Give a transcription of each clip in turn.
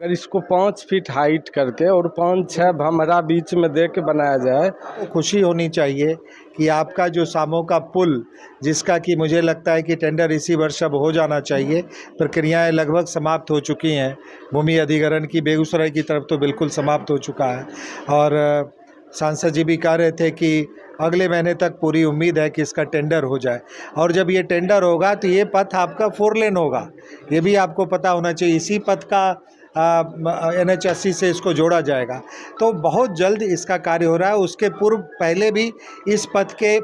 अगर इसको 5 feet height करके और 5-6 भमरा बीच में दे के बनाया जाए तो खुशी होनी चाहिए कि आपका जो सामो का पुल, जिसका कि मुझे लगता है कि टेंडर इसी वर्ष अब हो जाना चाहिए, प्रक्रियाएं लगभग समाप्त हो चुकी हैं। भूमि अधिग्रहण की बेगूसराय की तरफ तो बिल्कुल समाप्त हो चुका है और सांसद जी भी कह रहे थे कि अगले महीने तक पूरी उम्मीद है कि इसका टेंडर हो जाए। और जब ये टेंडर होगा तो ये पथ आपका 4 लेन होगा, ये भी आपको पता होना चाहिए। इसी पथ का NH80 से इसको जोड़ा जाएगा, तो बहुत जल्द इसका कार्य हो रहा है। उसके पूर्व पहले भी इस पथ के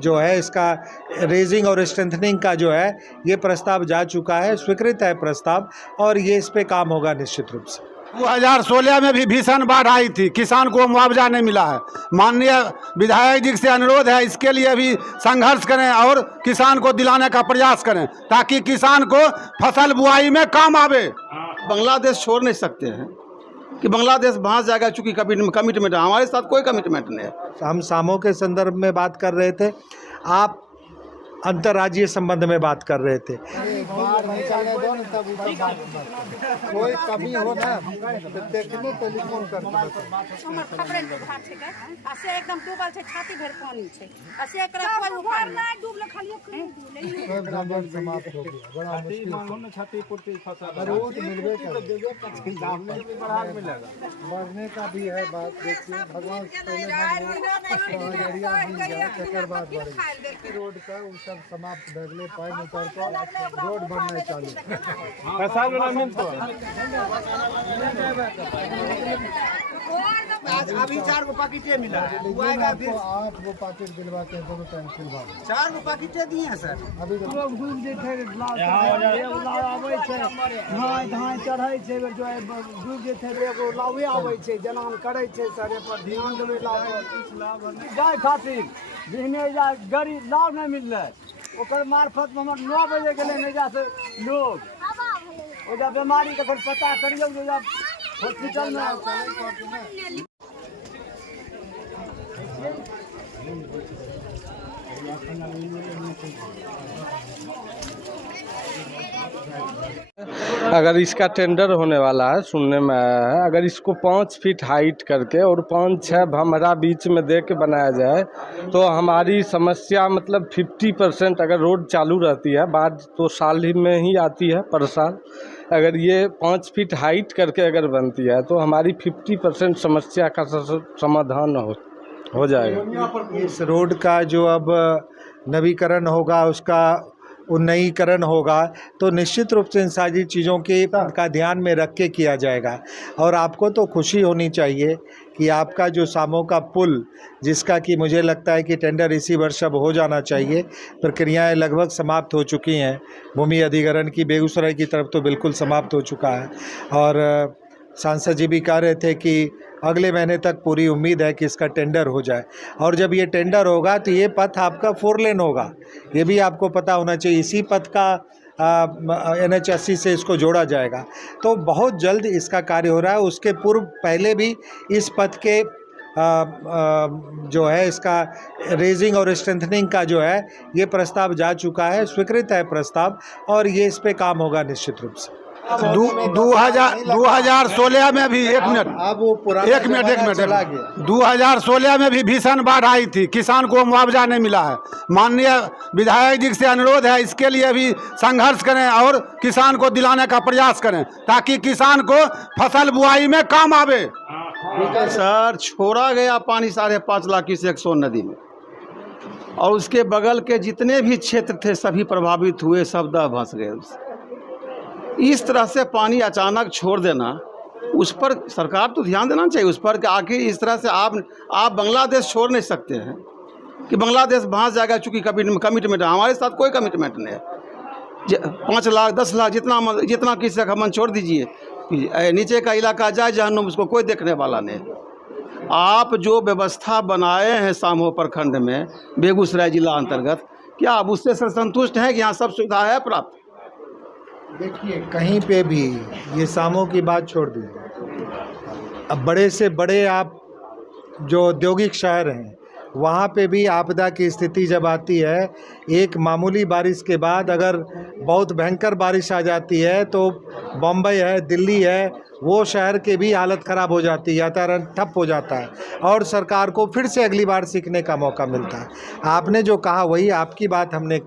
जो है इसका रेजिंग और स्ट्रेंथनिंग का जो है ये प्रस्ताव जा चुका है, स्वीकृत है प्रस्ताव, और ये इस पे काम होगा निश्चित रूप से। 2016 में भी भीषण बाढ़ आई थी, किसान को मुआवजा नहीं मिला है। माननीय विधायक जी से अनुरोध है, इसके लिए भी संघर्ष करें और किसान को दिलाने का प्रयास करें ताकि किसान को फसल बुआई में काम आवे। बांग्लादेश छोड़ नहीं सकते हैं कि बांग्लादेश भांस जाएगा, चूंकि कमिटमेंट है, हमारे साथ कोई कमिटमेंट नहीं है। हम सामो के संदर्भ में बात कर रहे थे, आप अंतर्राज्यीय संबंध में बात कर रहे थे। कोई कमी हो ना देखने टेलीफोन कर एकदम डूबल छे, छाती भर पानी छे, असे एकरा कोई उपाय नहीं, डूबले खाली बराबर समाप्त हो गया। बड़ा मुश्किल छाती पुट्टी फसल रोज मिलवे बढ़ने का भी है बात। देखिए भगवान रोड का सब समाप्त भगले पाए उतर को रोड बनने चालू अभी 4 गो पैकेटे मिला है, 8 गो पैकेट दिलवाते हैं, दोनों टाइम खुलवा 4 गो पैकेटे दिए हैं सर। अभी धान चढ़े छे जो डूब जे थे एगो लावे आवे छे, जनान करे छे सर, ए पर ध्यान देवे लाभ जाय खातिर जिहने जा गरीब लाभ नहीं मिलले, ओकर मार्फत में हमर 9 बजे गेले नहीं जा से लोग ओजा बीमारी के फिर पता करियो जो हॉस्पिटल में। अगर इसका टेंडर होने वाला है, सुनने में आया है, अगर इसको 5 फीट हाइट करके और 5-6 भमरा बीच में दे के बनाया जाए तो हमारी समस्या मतलब 50% अगर रोड चालू रहती है, बाढ़ तो साल ही में ही आती है पर साल, अगर ये 5 फीट हाइट करके अगर बनती है तो हमारी 50% समस्या का समाधान हो जाएगा। इस रोड का जो अब नवीकरण होगा, उसका उन्नतीकरण होगा, तो निश्चित रूप से इन सारी चीज़ों के का ध्यान में रख के किया जाएगा। और आपको तो खुशी होनी चाहिए कि आपका जो सामो का पुल, जिसका कि मुझे लगता है कि टेंडर इसी वर्ष अब हो जाना चाहिए, प्रक्रियाएं लगभग समाप्त हो चुकी हैं। भूमि अधिग्रहण की बेगूसराय की तरफ तो बिल्कुल समाप्त हो चुका है और सांसद जी भी कह रहे थे कि अगले महीने तक पूरी उम्मीद है कि इसका टेंडर हो जाए। और जब ये टेंडर होगा तो ये पथ आपका 4 लेन होगा, ये भी आपको पता होना चाहिए। इसी पथ का NH80 से इसको जोड़ा जाएगा, तो बहुत जल्द इसका कार्य हो रहा है। उसके पूर्व पहले भी इस पथ के जो है इसका रेजिंग और स्ट्रेंथनिंग का जो है ये प्रस्ताव जा चुका है, स्वीकृत है प्रस्ताव, और ये इस पे काम होगा निश्चित रूप से। 2016 में भी एक मिनट 2016 में भी भीषण बाढ़ आई थी, किसान को मुआवजा नहीं मिला है। माननीय विधायक जी से अनुरोध है, इसके लिए भी संघर्ष करें और किसान को दिलाने का प्रयास करें ताकि किसान को फसल बुआई में काम आवे। सर, छोड़ा गया पानी 5.5 लाख क्यूसेक सोन नदी में, और उसके बगल के जितने भी क्षेत्र थे सभी प्रभावित हुए, सब दह भंस गए। इस तरह से पानी अचानक छोड़ देना, उस पर सरकार तो ध्यान देना चाहिए उस पर कि आखिर इस तरह से आप बांग्लादेश छोड़ नहीं सकते हैं कि बांग्लादेश भांस जाएगा, चूंकि कमिटमेंट है, हमारे साथ कोई कमिटमेंट नहीं है। 5 लाख 10 लाख जितना किसी का मन छोड़ दीजिए, नीचे का इलाका जाए जहन्नुम, उसको कोई देखने वाला नहीं। आप जो व्यवस्था बनाए हैं सामो प्रखंड में बेगूसराय जिला अंतर्गत, क्या आप उससे संतुष्ट हैं कि यहाँ सब सुविधा है प्राप्त? देखिए, कहीं पे भी ये सामो की बात छोड़ दीजिए, अब बड़े से बड़े आप जो औद्योगिक शहर हैं वहाँ पे भी आपदा की स्थिति जब आती है, एक मामूली बारिश के बाद अगर बहुत भयंकर बारिश आ जाती है तो बम्बई है, दिल्ली है, वो शहर के भी हालत ख़राब हो जाती है, यातायात ठप हो जाता है और सरकार को फिर से अगली बार सीखने का मौका मिलता है। आपने जो कहा वही आपकी बात, हमने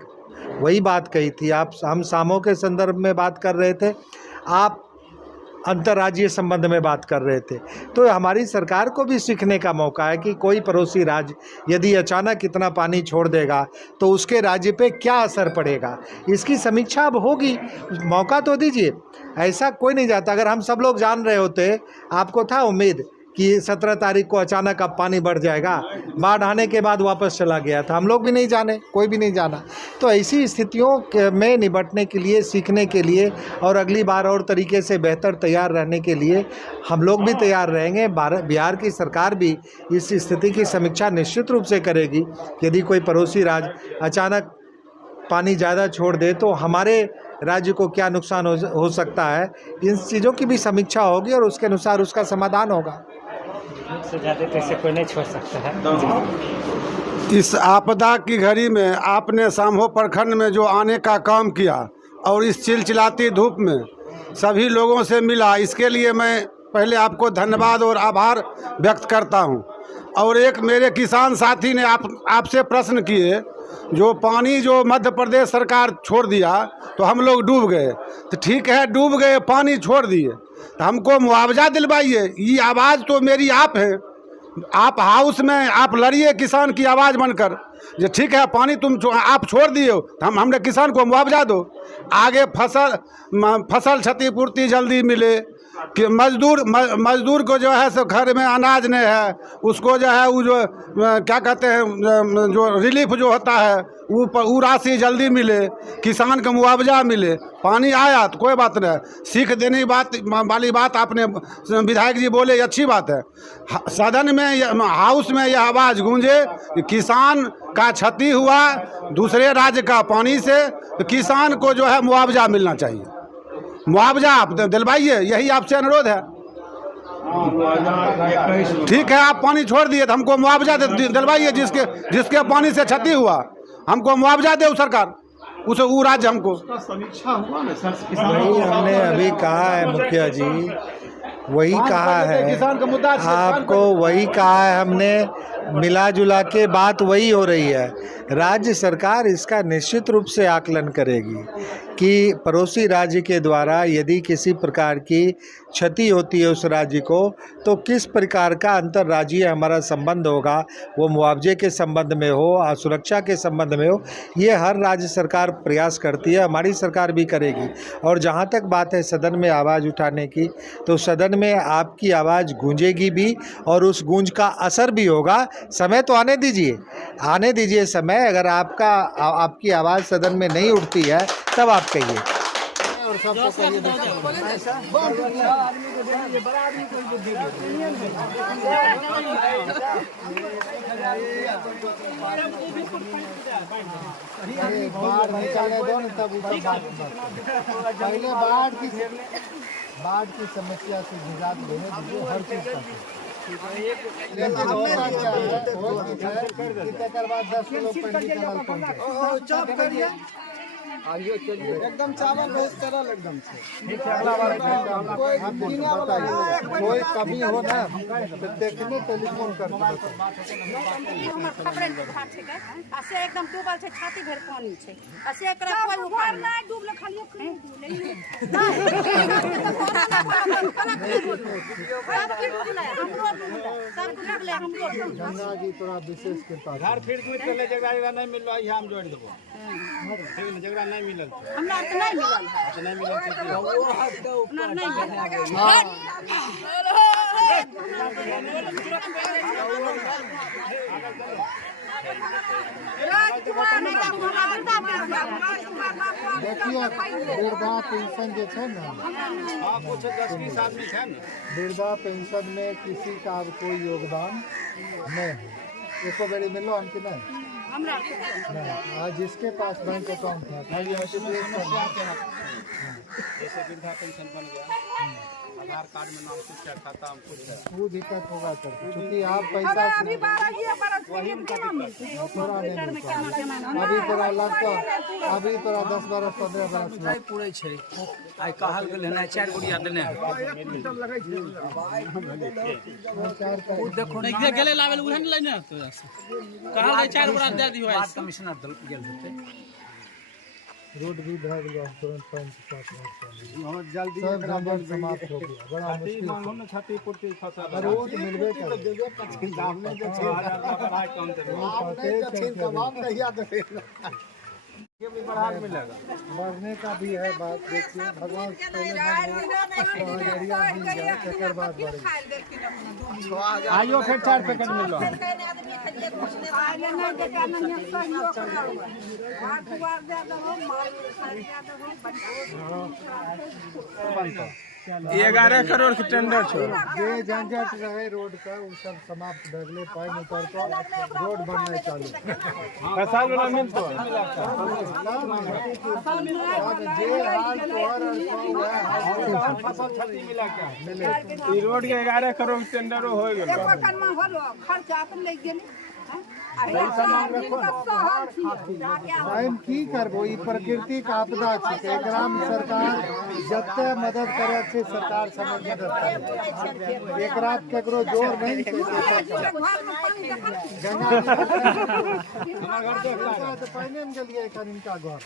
वही बात कही थी। हम सामों के संदर्भ में बात कर रहे थे, आप अंतर्राज्यीय संबंध में बात कर रहे थे। तो हमारी सरकार को भी सीखने का मौका है कि कोई पड़ोसी राज्य यदि अचानक इतना पानी छोड़ देगा तो उसके राज्य पे क्या असर पड़ेगा, इसकी समीक्षा अब होगी। मौका तो दीजिए, ऐसा कोई नहीं जाता। अगर हम सब लोग जान रहे होते, आपको था उम्मीद कि 17 तारीख को अचानक अब पानी बढ़ जाएगा, बाढ़ आने के बाद वापस चला गया था, हम लोग भी नहीं जाने, कोई भी नहीं जाना। तो ऐसी स्थितियों में निपटने के लिए, सीखने के लिए और अगली बार और तरीके से बेहतर तैयार रहने के लिए हम लोग भी तैयार रहेंगे। बिहार की सरकार भी इस स्थिति की समीक्षा निश्चित रूप से करेगी। यदि कोई पड़ोसी राज्य अचानक पानी ज़्यादा छोड़ दे तो हमारे राज्य को क्या नुकसान हो सकता है, इन चीज़ों की भी समीक्षा होगी और उसके अनुसार उसका समाधान होगा। से ज़्यादा कैसे कोई नहीं छोड़ सकता है। इस आपदा की घड़ी में आपने सामहो प्रखंड में जो आने का काम किया और इस चिलचिलाती धूप में सभी लोगों से मिला, इसके लिए मैं पहले आपको धन्यवाद और आभार व्यक्त करता हूं। और एक मेरे किसान साथी ने आपसे प्रश्न किए, जो पानी जो मध्य प्रदेश सरकार छोड़ दिया तो हम लोग डूब गए। तो ठीक है, डूब गए, पानी छोड़ दिए तो हमको मुआवजा दिलवाइए। ये आवाज़ तो मेरी आप है, आप हाउस में आप लड़िए किसान की आवाज़ बनकर। जो ठीक है, पानी आप छोड़ दिए हो तो हमने किसान को मुआवजा दो, आगे फसल क्षतिपूर्ति जल्दी मिले कि मजदूर को जो है सो घर में अनाज नहीं है, उसको जो है वो जो क्या कहते हैं जो रिलीफ जो होता है वो राशि जल्दी मिले, किसान को मुआवजा मिले। पानी आया तो कोई बात नहीं, सीख देने वाली बात आपने विधायक जी बोले, अच्छी बात है। सदन में हाउस में यह आवाज़ गूंजे कि किसान का क्षति हुआ दूसरे राज्य का पानी से, तो किसान को जो है मुआवजा मिलना चाहिए। मुआवजा आप दिलवाइए, यही आपसे अनुरोध है। ठीक है, आप पानी छोड़ दिए तो हमको मुआवजा दिलवाइए, जिसके पानी से क्षति हुआ हमको मुआवजा दे सरकार, उसे वो राज्य हमको। समीक्षा हुआ ना सर, वही हमने अभी कहा है मुखिया जी, वही कहा है किसान का मुद्दा आपको, वही कहा है हमने, मिला जुला के बात वही हो रही है। राज्य सरकार इसका निश्चित रूप से आकलन करेगी कि पड़ोसी राज्य के द्वारा यदि किसी प्रकार की क्षति होती है उस राज्य को, तो किस प्रकार का अंतर्राज्यीय हमारा संबंध होगा, वो मुआवजे के संबंध में हो, सुरक्षा के संबंध में हो, ये हर राज्य सरकार प्रयास करती है, हमारी सरकार भी करेगी। और जहाँ तक बात है सदन में आवाज़ उठाने की, तो सदन में आपकी आवाज़ गूंजेगी भी और उस गूंज का असर भी होगा। समय तो आने दीजिए समय। अगर आपकी आवाज़ सदन में नहीं उठती है तब आप कहिए। और सबको कहिए बाढ़ निकालने दो न, तब ऊपर पहले बाढ़ की समस्या से निजात लेने दीजिए, हर चीज़ का। लेकिन होता क्या है कि तकर बाद 10 किलो पेंडिकल पहुँचे एकदम चावल बहुत सरल एकदम से। कोई कमी हो ना तो देखने टेलीफोन कर ऐसे एकदम डूबल छै, छाती भर पानी छै, ऐसे एकरा कोई उपाय नहीं, डूबले खाली गंगा जी तोरा विशेष कृपा घर फिर दूध के ले जगह नहीं मिल रहा है, हम जोड़ देबो। जगह नहीं मिलल, हमरा तो नहीं मिलल, नहीं मिलल हमरा नहीं मिलल। देखिए वृद्धा पेंशन जो है ना, वृद्धा पेंशन में किसी का अब कोई योगदान नहीं है। एको बेरी मिलो हम कि नहीं? आज जिसके पास बैंक अकाउंट है जैसे वृद्धा पेंशन बन गया, आधार कार्ड में नाम कुछ है, खाता में कुछ है, वो दिक्कत होगा सर, क्योंकि आप पैसा अभी 12 बरस वही उनका दिक्कत है। थोड़ा नहीं मिलता। अभी तोरा लगता, अभी तोरा 10 बरस 15 बरस में पूरे छै आई कहल गेल है 4 गुड़िया देने चार का नहीं गेले लावेल उहन लेने तो कहल गए 4 गुड़ा दे दियो आज कमिश्नर दल गेल होते रोड भी भर गया तुरंत 5-7 बहुत जल्दी सब झंझट समाप्त हो गया, बड़ा मुश्किल मांगो में क्षतिपूर्ति फसल से। रोड मिलबे करे बढ़ने का भी है बात, देखिए भगवान पहले तकर बाद बढ़े। आइयो फिर 4 पैकेट मिलो। ये 11 करोड़ के टेंडर छो। जे झंझट रहे रोड का वो सब समाप्त भगले, पानी उतर तो रोड बनना चालू। फसल वाला मिलतो जे हाल तोहर और फसल क्षति मिला क्या मिले ई रोड के 11 करोड़ के टेंडर हो गेल। टाइम की करबो, ई प्राकृतिक आपदा छै, एकरा में सरकार जते मदद करे छै सरकार समझ मदद करे, एकरा केकरो जोर नहीं छै। गंगा तो पानी में गेलिए एखन इनका घर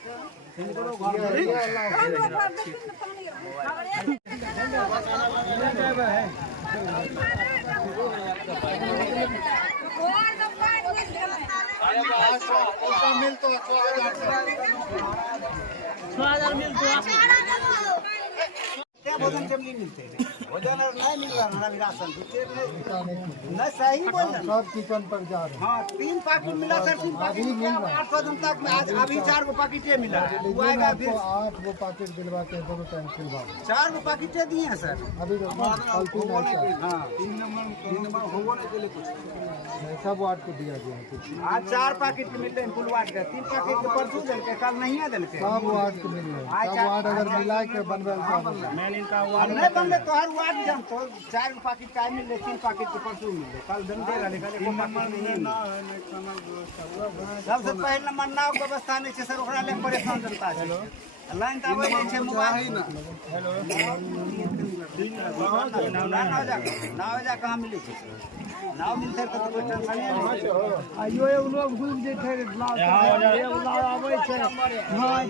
मिलतो 6000 मिलतो भोजन के लिए मिलते हैं, भोजन नहीं मिल रहा हमारा राशन नहीं सही बोल रहे। सब किचन पर जा रहे हैं। हाँ 3 पैकेट मिला सर, 3 पैकेट अभी मिल रहा है। 800 दिन तक में आज अभी 4 गो पैकेटे मिला है। वो आएगा फिर 8 गो पैकेट दिलवा के दोनों टाइम खिलवा 4 गो पैकेटे दिए हैं सर। अभी तो फालतू नहीं चाहिए। हाँ 3 नंबर होगा नहीं के लिए कुछ सब वार्ड को दिया गया है कुछ, आज 4 पैकेट मिल रहे हैं फुल वाट के, 3 पैकेट के परसों दिल के, कल नहीं है दिल के। सब वार्ड को मिल रहे हैं। सब वार्ड अगर मिला के बनवे अब नहीं बनले तो हर वाट जम तो 4 पैकेट का मिल रहे, 3 पैकेट के परसों मिल रहे, कल दिन दे रहे, कल एक पैकेट नहीं है। सबसे पहले नंबर नाव व्यवस्था नहीं है सर, ओकरा ले परेशान जनता है। लाइन तो आवे नहीं है, मोबाइल हेलो नाव जा कहाँ मिले छे, नाव मिलते तो कोई टेंशन नहीं। आइयो एगो लोग घुस जेते लाव एगो लाव आबै छै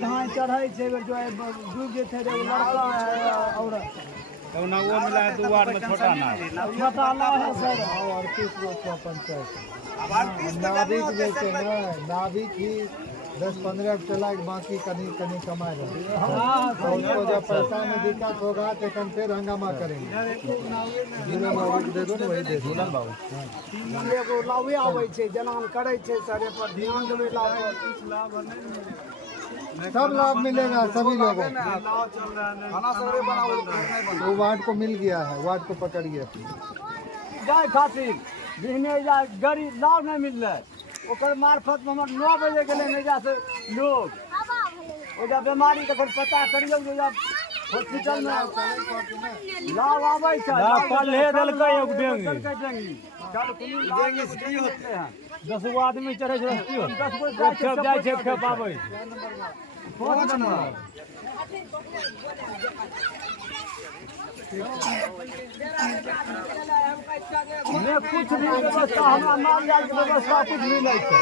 धान चढ़ै छै जो डूब जेते एगो लड़का औरत तो ना वो मिला है 2 वार्ड में छोटा ना छोटा लाव है सर। 38 गो पंचायत अब 38 नाभिक जैसे है, नाभिक ही 10-15 चला के बाकी कहीं कहीं कमा रहे हैं। तो उसको जब पैसा में दिक्कत होगा तो हम फिर हंगामा करेंगे। जिन्हें बाबू दे दो ना वही दे दो ना बाबू। एगो लावे आबै छै जेना करै छै सर, पर ध्यान देबै लाव सब लाभ मिलेगा सभी लोगों को। खाना सवेरे बनाओ वो वार्ड को मिल गया है, वार्ड को पकड़िए। जाय खातिर जिहने जा गाड़ी लाव नहीं मिल रहा, ओकर मार्फत में हमर 9 बजे गेले मेजा से लोग ओजा बीमारी के फिर पता करियो जो हॉस्पिटल में लाव आबै छै, पल्ले देलकै एगो डेंगी चल डेंगी से की होते हैं 10 गो आदमी चढ़ै छै, 10 गो जाय छै खेपाबै 5 नंबर ने कुछ भी व्यवस्था हमरा माल जाल के व्यवस्था कुछ भी नहीं छै।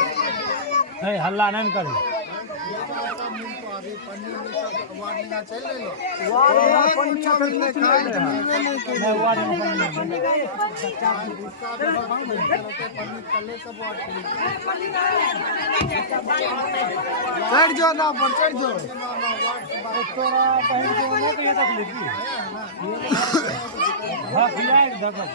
नहीं हल्ला नहीं करी चढ़ जो ना पर चढ़ जो तोरा बहन को ना तो ये तकलीफ की हां खिलाए धक्का